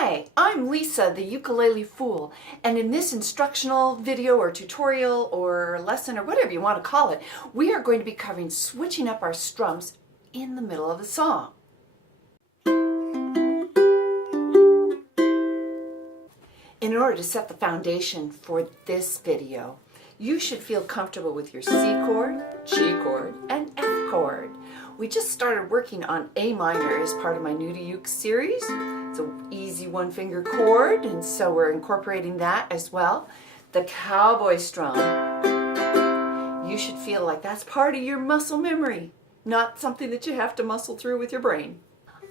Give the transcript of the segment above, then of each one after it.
Hi, I'm Lisa, the Ukulele Fool, and in this instructional video or tutorial or lesson or whatever you want to call it, we are going to be covering switching up our strums in the middle of a song. In order to set the foundation for this video, you should feel comfortable with your C chord, G chord, and F chord. We just started working on A minor as part of my New to Uke series. It's an easy one-finger chord, and so we're incorporating that as well. The cowboy strum, you should feel like that's part of your muscle memory, not something that you have to muscle through with your brain.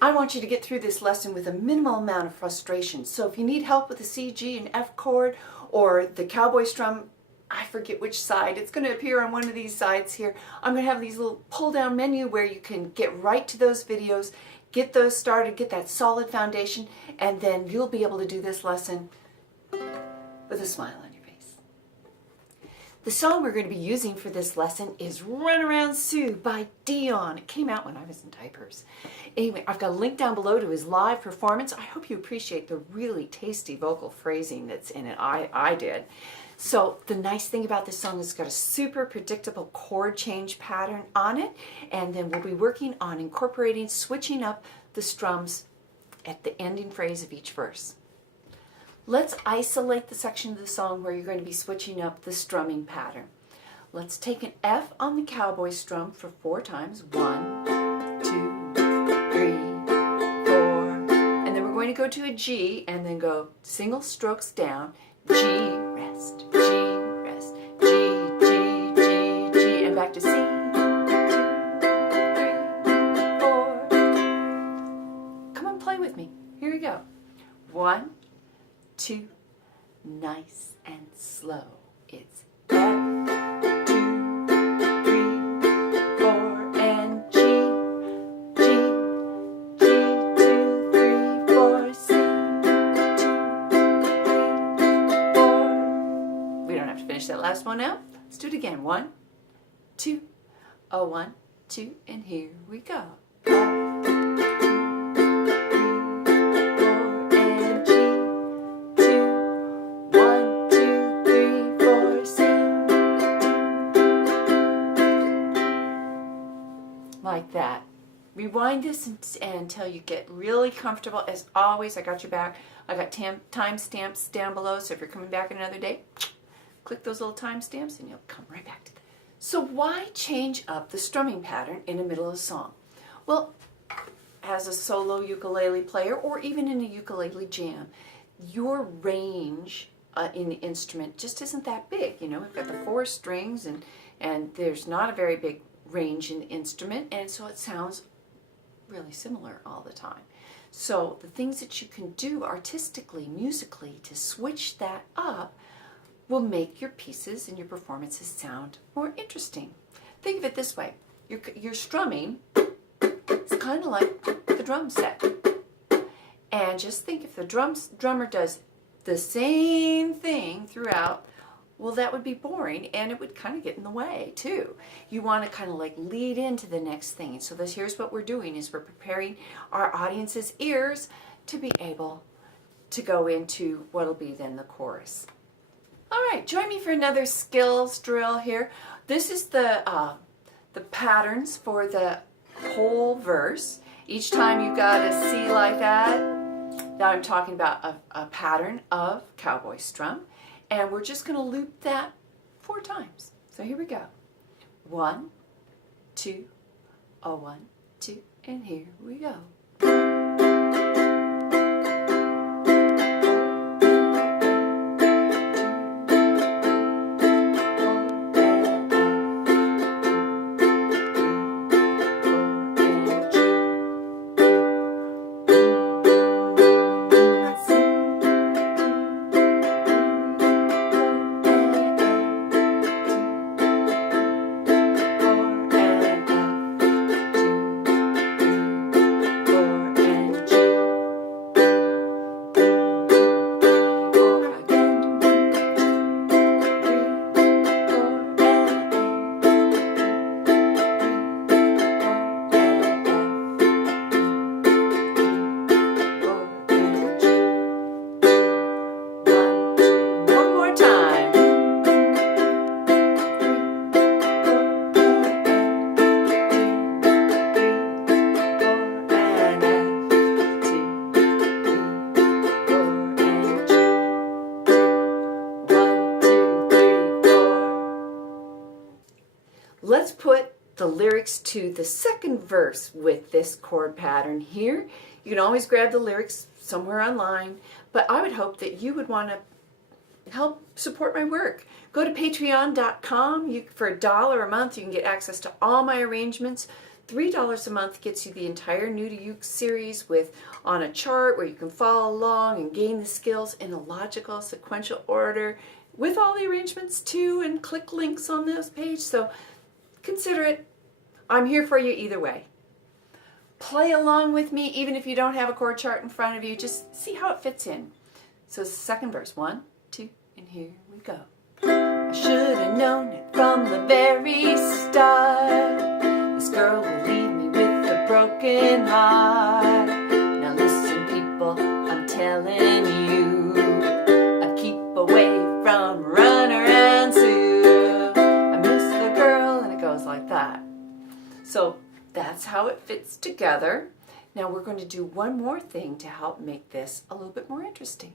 I want you to get through this lesson with a minimal amount of frustration. So if you need help with the C, G, and F chord, or the cowboy strum, I forget which side, it's going to appear on one of these sides here. I'm going to have these little pull-down menu where you can get right to those videos, get those started, get that solid foundation, and then you'll be able to do this lesson with a smile on your face. The song we're going to be using for this lesson is Runaround Sue by Dion. It came out when I was in diapers. Anyway, I've got a link down below to his live performance. I hope you appreciate the really tasty vocal phrasing that's in it. I did. So the nice thing about this song is it's got a super predictable chord change pattern on it, and then we'll be working on incorporating, switching up the strums at the ending phrase of each verse. Let's isolate the section of the song where you're going to be switching up the strumming pattern. Let's take an F on the cowboy strum for 4 times. 1, 2, 3, 4. And then we're going to go to a G and then go single strokes down. G, rest, G, rest, G, G, G, G, and back to C. 2, 3, 4. Come on, play with me. Here we go. 1, 2, nice and slow. It's F, 2, 3, 4, and G, G, G, 2, 3, 4, C, 2, 3, 4. We don't have to finish that last one out. Let's do it again. 1, 2, 1, 2, and here we go. Like that. Rewind this until you get really comfortable. As always, I got your back. I got timestamps down below, so if you're coming back another day, click those little timestamps and you'll come right back to that. So why change up the strumming pattern in the middle of a song? Well, as a solo ukulele player or even in a ukulele jam, your range in the instrument just isn't that big. You know, we've got the 4 strings and there's not a very big range in the instrument, and so it sounds really similar all the time. So the things that you can do artistically, musically, to switch that up will make your pieces and your performances sound more interesting. Think of it this way. Your strumming is kind of like the drum set. And just think, if the drummer does the same thing throughout, well, that would be boring, and it would kind of get in the way too. You want to kind of like lead into the next thing. So here's what we're doing, is we're preparing our audience's ears to be able to go into what'll be then the chorus. All right, join me for another skills drill here. This is the patterns for the whole verse. Each time you've got a C like that. Now I'm talking about a pattern of cowboy strum. And we're just going to loop that 4 times. So here we go. 1, 2, 1, 2, and here we go. let's put the lyrics to the second verse with this chord pattern here. You can always grab the lyrics somewhere online, but I would hope that you would want to help support my work. Go to patreon.com. For $1 a month, you can get access to all my arrangements. $3 a month gets you the entire New to Uke series on a chart where you can follow along and gain the skills in a logical, sequential order with all the arrangements too, and click links on those pages. So consider it. I'm here for you either way. Play along with me even if you don't have a chord chart in front of you. Just see how it fits in. So it's the second verse. 1, 2, and here we go. I should have known it from the very start. This girl will leave me with a broken heart. Now listen, people, I'm telling you, I keep away from runaround Sue. I miss the girl, and it goes like that. So that's how it fits together. Now we're going to do one more thing to help make this a little bit more interesting.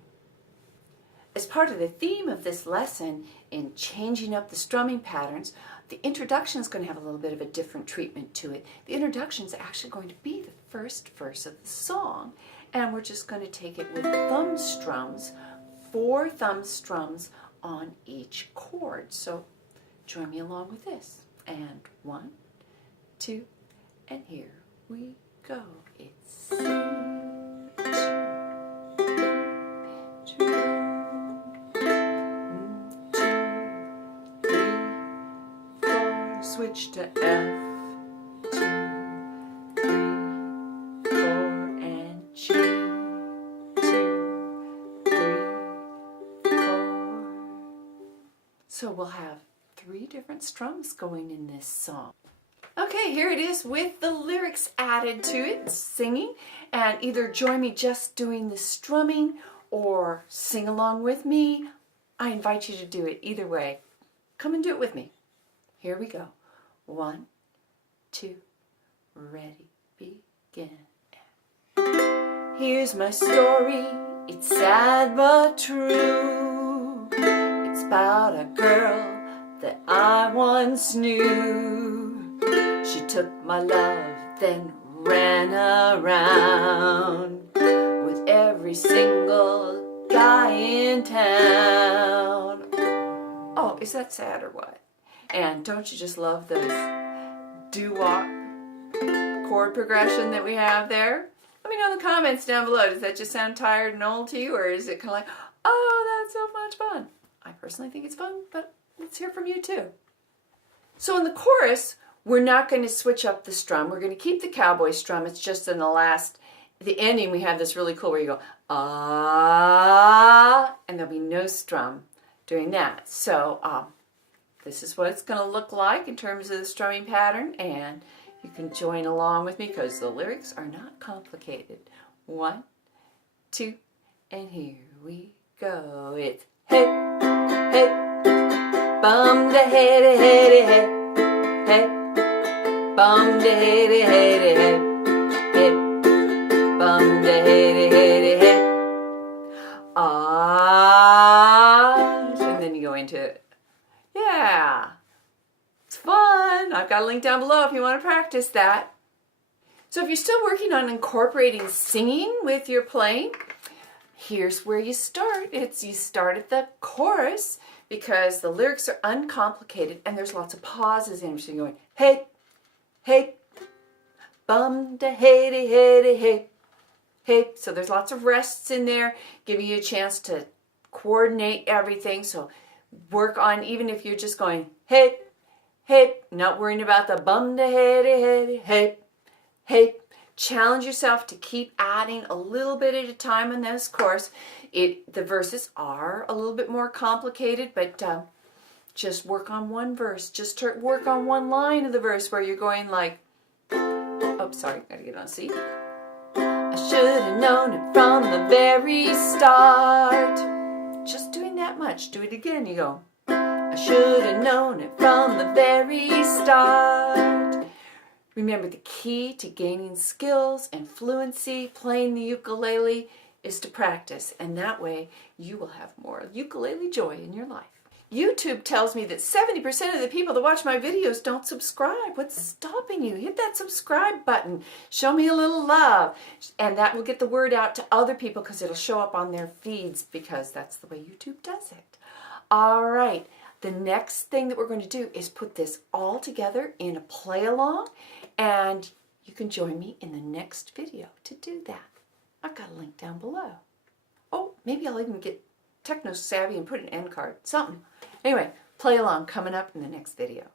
As part of the theme of this lesson in changing up the strumming patterns, the introduction is going to have a little bit of a different treatment to it. The introduction is actually going to be the first verse of the song, and we're just going to take it with thumb strums, 4 thumb strums on each chord. So join me along with this. And 1, 2, and here we go. It's C, 2, switch to F, 2, 3, 4, and G, 2, 3, 4. So we'll have 3 different strums going in this song. Okay, here it is with the lyrics added to it, singing, and either join me just doing the strumming or sing along with me. I invite you to do it either way. Come and do it with me. Here we go. 1, 2, ready, begin. Here's my story, it's sad but true. It's about a girl that I once knew. She took my love, then ran around with every single guy in town. Oh, is that sad or what? And don't you just love this doo-wop chord progression that we have there? Let me know in the comments down below. Does that just sound tired and old to you, or is it kind of like, oh, that's so much fun? I personally think it's fun, but let's hear from you too. So in the chorus, we're not going to switch up the strum. We're going to keep the cowboy strum. It's just in the ending, we have this really cool where you go, ah, and there'll be no strum doing that. So this is what it's going to look like in terms of the strumming pattern, and you can join along with me because the lyrics are not complicated. 1, 2, and here we go. It's hey, hey, bum da hey da hey da hey, hey, bum da hey da hey da hey, hey, bum da hey da hey da hey. Ah, and then you go into it. Yeah, it's fun. I've got a link down below if you want to practice that. So if you're still working on incorporating singing with your playing, here's where you start. You start at the chorus because the lyrics are uncomplicated and there's lots of pauses in them. So you're going, hey, hey, bum da hey da hey da hey, hey. So there's lots of rests in there, giving you a chance to coordinate everything. So work on, even if you're just going, hey, hey, not worrying about the bum da hey da hey, hey, hey. Challenge yourself to keep adding a little bit at a time in this course. The verses are a little bit more complicated, but just work on one verse. Just work on one line of the verse where you're going like, oh, sorry, gotta get on C. I should have known it from the very start. Just doing that much. Do it again. You go, I should have known it from the very start. Remember, the key to gaining skills and fluency playing the ukulele is to practice, and that way you will have more ukulele joy in your life. YouTube tells me that 70% of the people that watch my videos don't subscribe. What's stopping you? Hit that subscribe button. Show me a little love. And that will get the word out to other people because it'll show up on their feeds because that's the way YouTube does it. All right. The next thing that we're going to do is put this all together in a play along, and you can join me in the next video to do that. I've got a link down below. Oh, maybe I'll even get techno savvy and put an end card, something. Anyway, play along coming up in the next video.